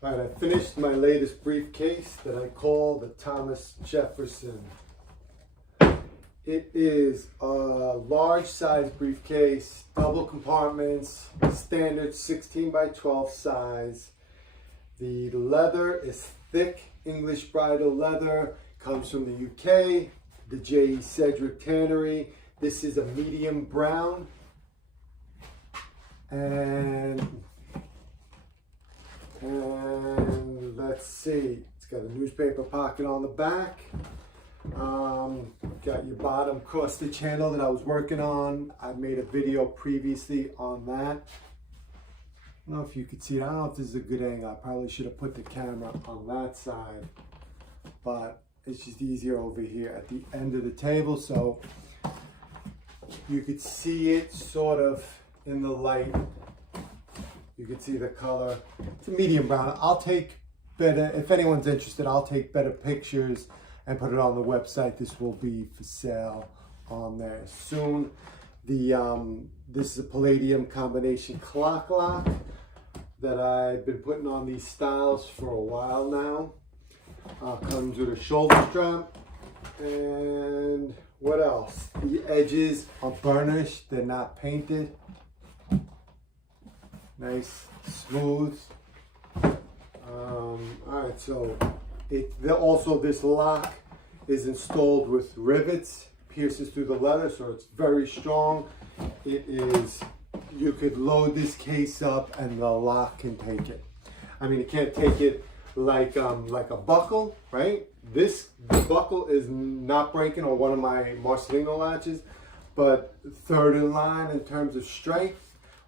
All right, I finished my latest briefcase that I call the Thomas Jefferson. It is a large size briefcase, double compartments, standard 16 by 12 size. The leather is thick English bridle leather, comes from the UK, the J.E. Cedric Tannery. This is a medium brown. And let's see, it's got a newspaper pocket on the back. Got your bottom cross stitch handle that I was working on. I made a video previously on that. I don't know if you could see it. I don't know if this is a good angle. I probably should have put the camera on that side, but it's just easier over here at the end of the table, so you could see it sort of in the light. You can see the color. It's a medium brown. I'll take better, if anyone's interested, I'll take better pictures and put it on the website. This will be for sale on there soon. This is a palladium combination clock lock that I've been putting on these styles for a while now. Comes with a shoulder strap. And what else? The edges are burnished, they're not painted. Nice, smooth. All right, so also this lock is installed with rivets, pierces through the leather, so it's very strong. It is, you could load this case up and the lock can take it. I mean, it can't take it like a buckle, right? The buckle is not breaking, or one of my Marcellino latches, but third in line in terms of strength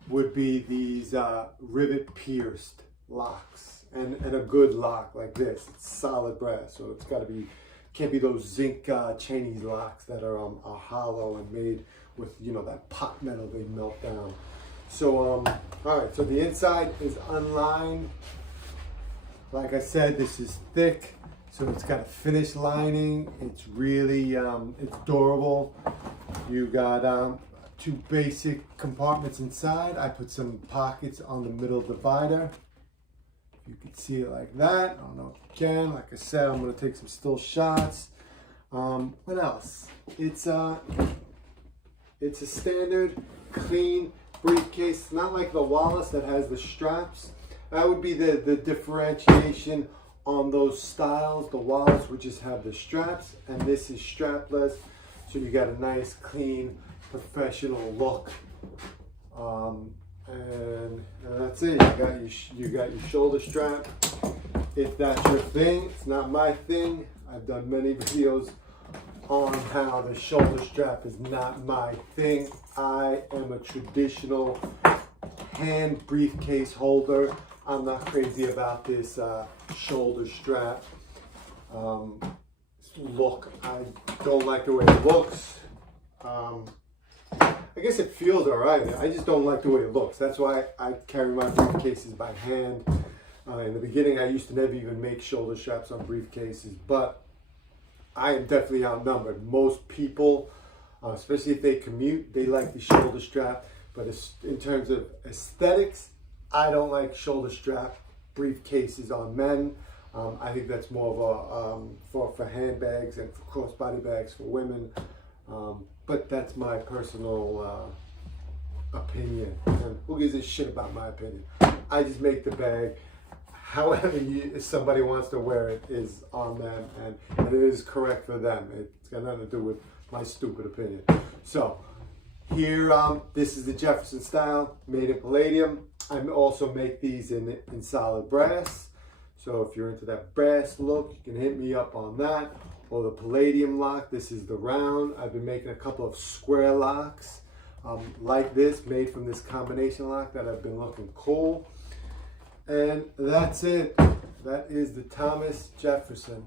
would be these rivet pierced locks, and a good lock like this. It's solid brass, so it's got to be, can't be those zinc Chinese locks that are hollow and made with, you know, that pot metal they melt down. So all right, so the inside is unlined. Like I said, this is thick, so it's got a finished lining. It's really it's durable. You got two basic compartments inside. I put some pockets on the middle divider. You can see it like that. I don't know if you can. Like I said, I'm going to take some still shots. What else? It's a standard clean briefcase, not like the Wallace that has the straps. That would be the differentiation on those styles. The Wallace would just have the straps, and this is strapless, so you got a nice clean professional look. And that's it. You got your shoulder strap. If that's your thing, it's not my thing. I've done many videos on how the shoulder strap is not my thing. I am a traditional hand briefcase holder. I'm not crazy about this shoulder strap look. I don't like the way it looks. I guess it feels all right. I just don't like the way it looks. That's why I carry my briefcases by hand. In the beginning, I used to never even make shoulder straps on briefcases, but I am definitely outnumbered. Most people, especially if they commute, they like the shoulder strap. But in terms of aesthetics, I don't like shoulder strap briefcases on men. I think that's more of for handbags and for crossbody bags for women. But that's my personal opinion. And who gives a shit about my opinion? I just make the bag. However somebody wants to wear it is on them, and it is correct for them. It's got nothing to do with my stupid opinion. So here, this is the Jefferson style, made in palladium. I also make these in solid brass. So if you're into that brass look, you can hit me up on that. Or the palladium lock. This is the round. I've been making a couple of square locks like this, made from this combination lock that have been looking cool. And that's it. That is the Thomas Jefferson.